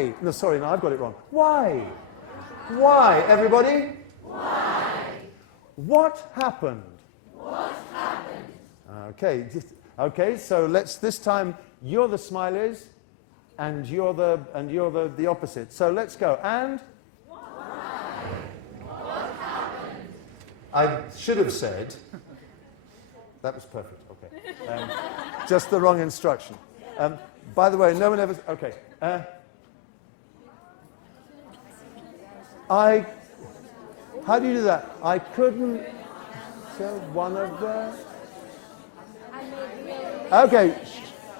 Why? No, sorry, no, I've got it wrong. Why? Why, everybody? Why? What happened? What happened? Okay, so let's, this time, you're the smileys, and you're the opposite. So let's go. And? Why? What happened? I should have said, that was perfect, okay. Just the wrong instruction. By the way, no one ever, okay. How do you do that? I couldn't, so one of the,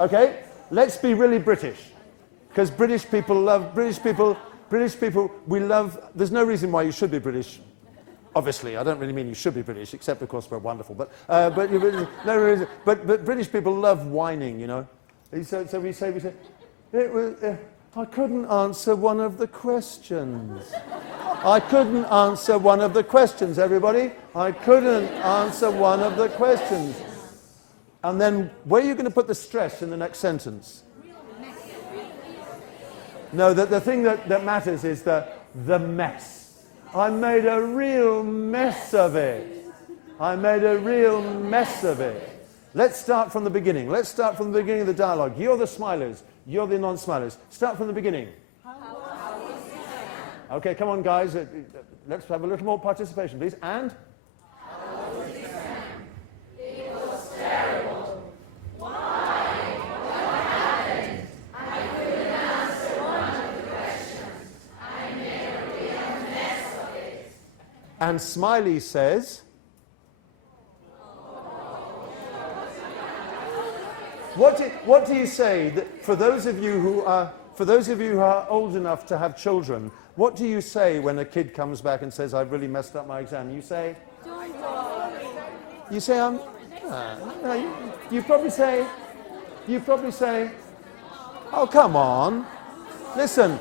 okay, let's be really British. Because British people, we love, there's no reason why you should be British. Obviously, I don't really mean you should be British, except of course we're wonderful. But no reason. But British people love whining, you know. So we say, it was, I couldn't answer one of the questions. I couldn't answer one of the questions, everybody. I couldn't answer one of the questions. And then, where are you going to put the stress in the next sentence? No, the thing that matters is the mess. I made a real mess of it. I made a real mess of it. Let's start from the beginning. Let's start from the beginning of the dialogue. You're the smilers. You're the non-smilers. Start from the beginning. Okay, come on, guys. Let's have a little more participation, please. And? How was the exam? It was terrible. Why? What happened? I couldn't answer one of the questions. I made a real mess of it. And Smiley says? What do you say that for those of you who are old enough to have children? What do you say when a kid comes back and says, "I've really messed up my exam"? You say, no, you probably say, "Oh, come on, listen."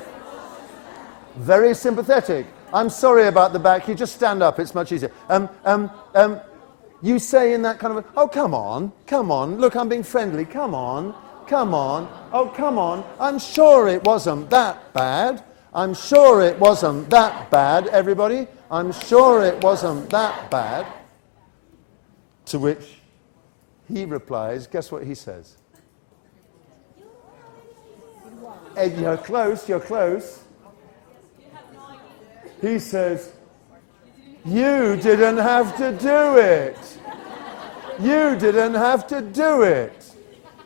Very sympathetic. I'm sorry about the back. You just stand up. It's much easier. You say in that kind of, "Oh, come on, look, I'm being friendly, come on, oh, come on, I'm sure it wasn't that bad, I'm sure it wasn't that bad, everybody, I'm sure it wasn't that bad." To which he replies, guess what he says? You're close. He says, "You didn't have to do it. You didn't have to do it.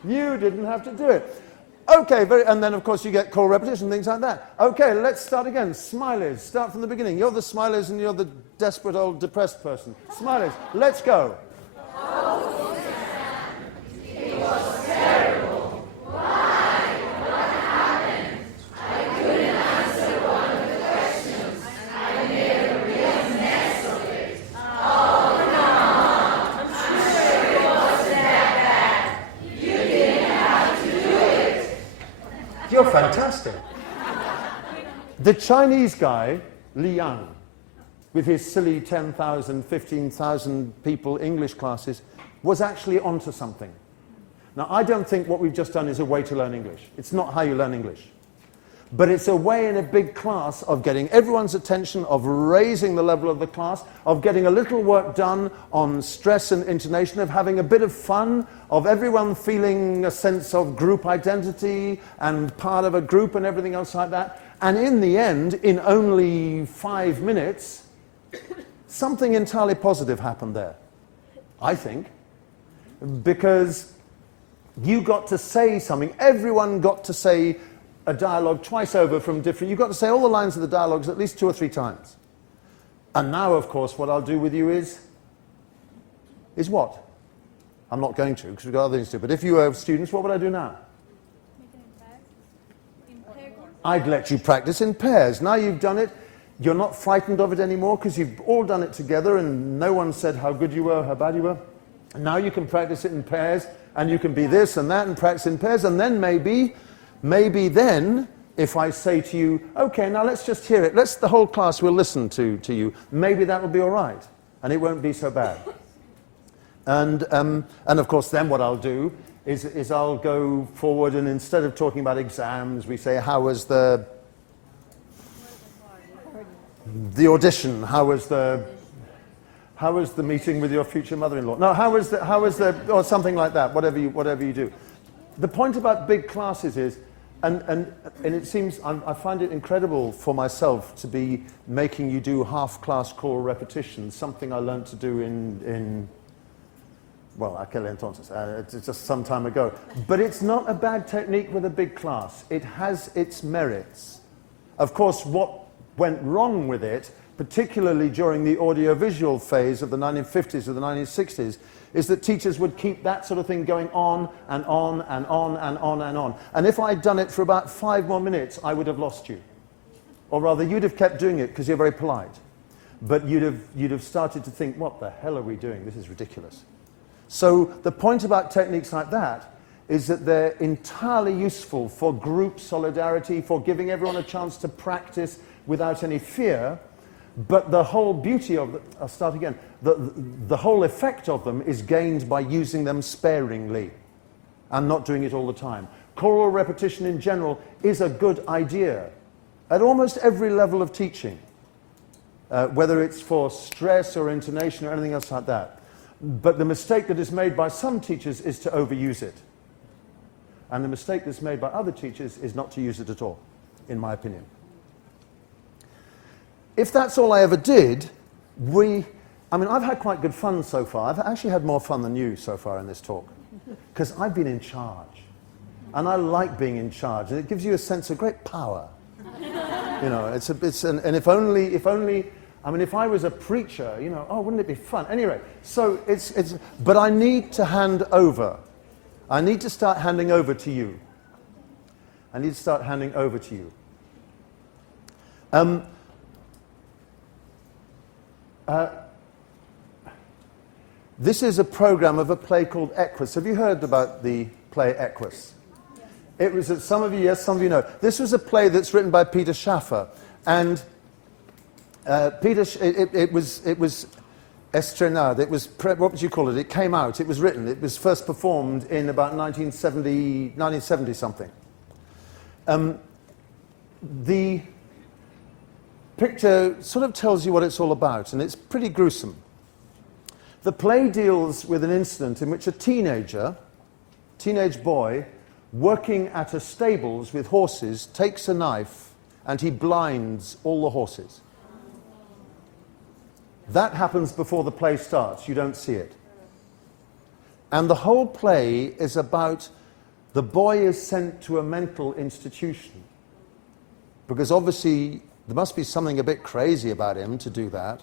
You didn't have to do it." Okay, and then of course you get call repetition, things like that. Okay, let's start again. Smileys, start from the beginning. You're the smileys and you're the desperate old depressed person. Smileys, let's go. It was terrible. Why? What happened? I couldn't answer one of the questions. I made a real mess of it. Oh, no. I'm sure it wasn't that bad. You didn't have to do it. You're fantastic. The Chinese guy, Li Yang, with his silly 10,000, 15,000 people English classes, was actually onto something. Now, I don't think what we've just done is a way to learn English. It's not how you learn English. But it's a way in a big class of getting everyone's attention, of raising the level of the class, of getting a little work done on stress and intonation, of having a bit of fun, of everyone feeling a sense of group identity and part of a group and everything else like that. And in the end, in only 5 minutes, something entirely positive happened there, I think. Because you got to say something. Everyone got to say a dialogue twice over from different... You got to say all the lines of the dialogues at least 2 or 3 times. And now, of course, what I'll do with you is what? I'm not going to, because we've got other things to do. But if you were students, what would I do now? I'd let you practice in pairs. Now you've done it, you're not frightened of it anymore because you've all done it together and no one said how good you were, how bad you were. And now you can practice it in pairs and you can be this and that and practice in pairs. And then maybe then, if I say to you, okay, now let's just hear it. The whole class will listen to you. Maybe that will be all right and it won't be so bad. And of course, then what I'll do is I'll go forward and instead of talking about exams, we say, how was the the audition? How was the meeting with your future mother-in-law? No, how was the, or something like that, whatever you do. The point about big classes is, and it seems, I find it incredible for myself to be making you do half-class choral repetitions, something I learned to do in well, aquel entonces, it's just some time ago. But it's not a bad technique with a big class. It has its merits. Of course, what went wrong with it, particularly during the audiovisual phase of the 1950s or the 1960s, is that teachers would keep that sort of thing going on and on and on and on and on. And if I'd done it for about 5 more minutes, I would have lost you. Or rather, you'd have kept doing it because you're very polite. But you'd have started to think, what the hell are we doing? This is ridiculous. So the point about techniques like that is that they're entirely useful for group solidarity, for giving everyone a chance to practice without any fear. But the whole beauty of I'll start again. The whole effect of them is gained by using them sparingly and not doing it all the time. Choral repetition in general is a good idea at almost every level of teaching, whether it's for stress or intonation or anything else like that. But the mistake that is made by some teachers is to overuse it. And the mistake that's made by other teachers is not to use it at all, in my opinion. If that's all I ever did, I've had quite good fun so far. I've actually had more fun than you so far in this talk, because I've been in charge. And I like being in charge, and it gives you a sense of great power. You know, and if I was a preacher, you know, oh, wouldn't it be fun? Anyway, so but I need to hand over. I need to start handing over to you. I need to start handing over to you. This is a program of a play called Equus. Have you heard about the play Equus? It was, some of you, yes, some of you know. This was a play that's written by Peter Schaffer, and it was estrenado. It was, what would you call it? It came out. It was written. It was first performed in about 1970 something. The picture sort of tells you what it's all about, and it's pretty gruesome. The play deals with an incident in which a teenage boy, working at a stables with horses, takes a knife and he blinds all the horses. That happens before the play starts. You don't see it. And the whole play is about the boy is sent to a mental institution, because obviously there must be something a bit crazy about him to do that.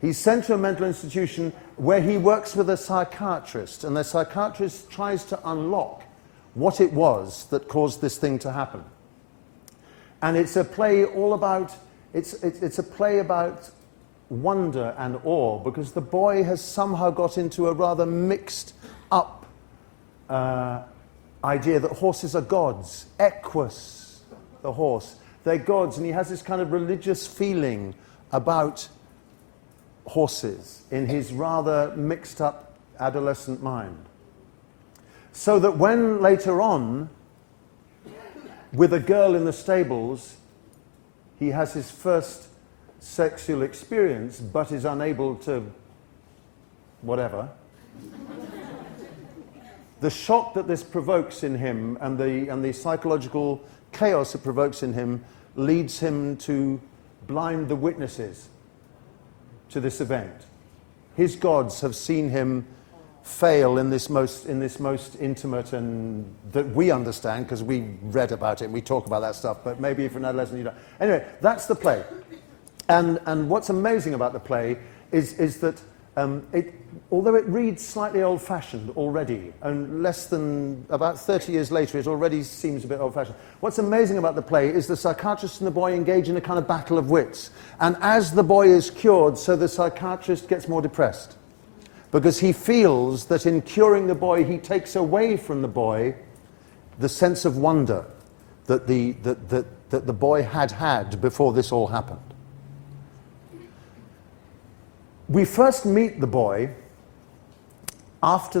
He's sent to a mental institution where he works with a psychiatrist, and the psychiatrist tries to unlock what it was that caused this thing to happen. And it's a play all about, it's a play about wonder and awe, because the boy has somehow got into a rather mixed up idea that horses are gods. Equus, the horse, they're gods, and he has this kind of religious feeling about horses in his rather mixed up adolescent mind. So that when later on, with a girl in the stables, he has his first sexual experience, but is unable to whatever, the shock that this provokes in him and the psychological chaos it provokes in him leads him to blind the witnesses to this event. His gods have seen him fail in this most intimate, and that we understand because we read about it and we talk about that stuff, but maybe if you're an adolescent you don't. Anyway, that's the play. And what's amazing about the play is that although it reads slightly old-fashioned already, and less than about 30 years later it already seems a bit old-fashioned. What's amazing about the play is the psychiatrist and the boy engage in a kind of battle of wits. And as the boy is cured, so the psychiatrist gets more depressed, because he feels that in curing the boy he takes away from the boy the sense of wonder that the boy had before this all happened. We first meet the boy after the